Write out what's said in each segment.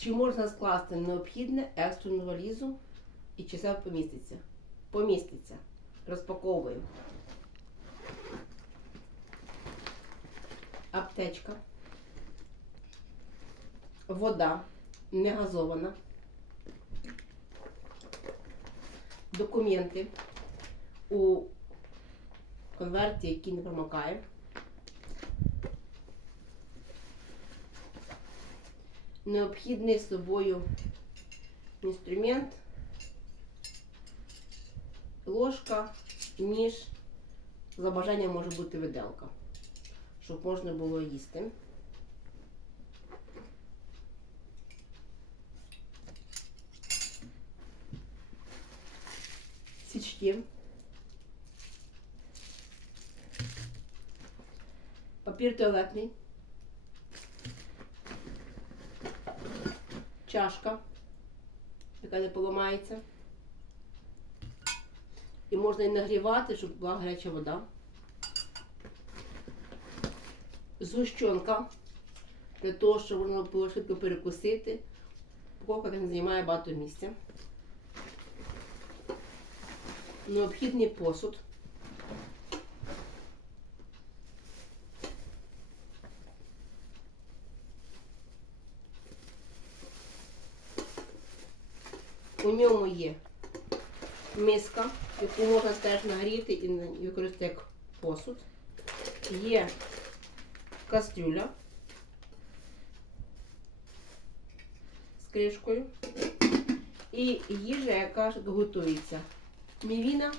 Чи можна скласти необхідне екстрену валізу і чи все поміститься? Поміститься. Розпаковуємо. Аптечка. Вода не газована. Документи у конверті, який не промокає. Необхідний з собою інструмент, ложка, ніж, за бажанням може бути виделка, щоб можна було їсти. Свічки. Папір туалетний. Чашка, яка не поламається. І можна і нагрівати, щоб була гаряча вода. Згущенка для того, щоб можна було швидко перекусити. Упаковка не займає багато місця. Необхідний посуд. У ньому є миска, яку можна теж нагріти і використати як посуд. Є кастрюля з кришкою. І їжа, яка готується. Мівіна.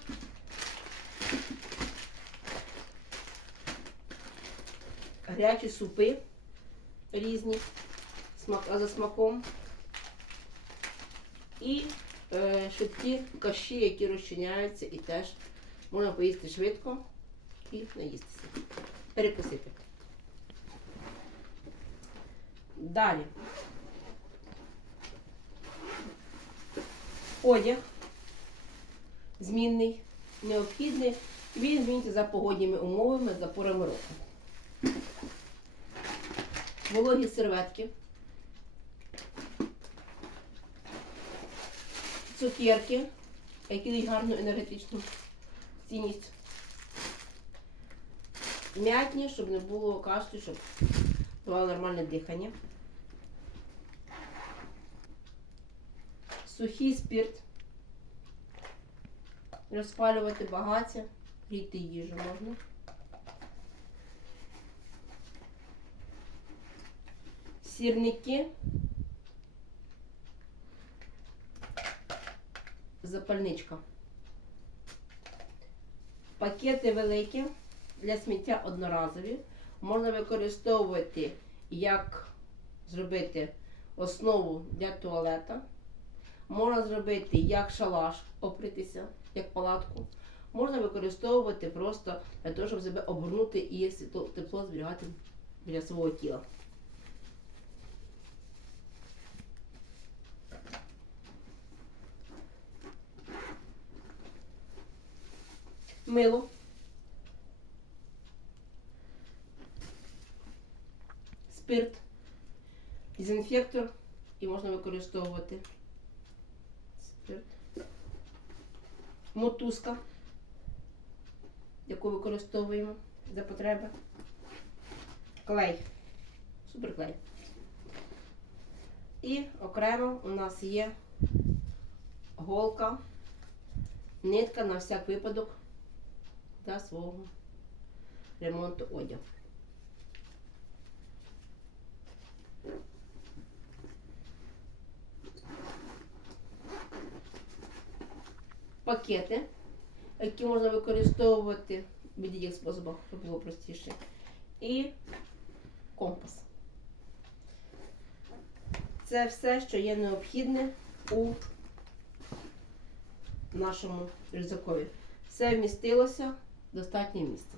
Гарячі супи різні за смаком. І е, швидкі каші, які розчиняються і теж можна поїсти швидко і наїстися. Перекусити. Далі. Одяг змінний, необхідний. Він зміниться за погодніми умовами, за порами року. Вологі серветки. Цукерки, які дають гарну енергетичну цінність. М'ятні, щоб не було кашлю, щоб давало нормальне дихання. Сухий спирт. Розпалювати багаття, гріти їжу можна. Сірники. Запальничка. Пакети великі для сміття одноразові. Можна використовувати, як зробити основу для туалета. Можна зробити як шалаш, опритися, як палатку. Можна використовувати просто для того, щоб себе обгорнути і тепло зберігати біля свого тіла. Мило, спирт, дезінфектор і можна використовувати. Спирт, мотузка, яку використовуємо за потреби, клей, суперклей. І окремо у нас є голка, нитка на всяк випадок для свого ремонту одягу. Пакети, які можна використовувати в будь-яких способах, щоб було простіше. І компас. Це все, що є необхідне у нашому рюкзакові. Все вмістилося достатнє місце.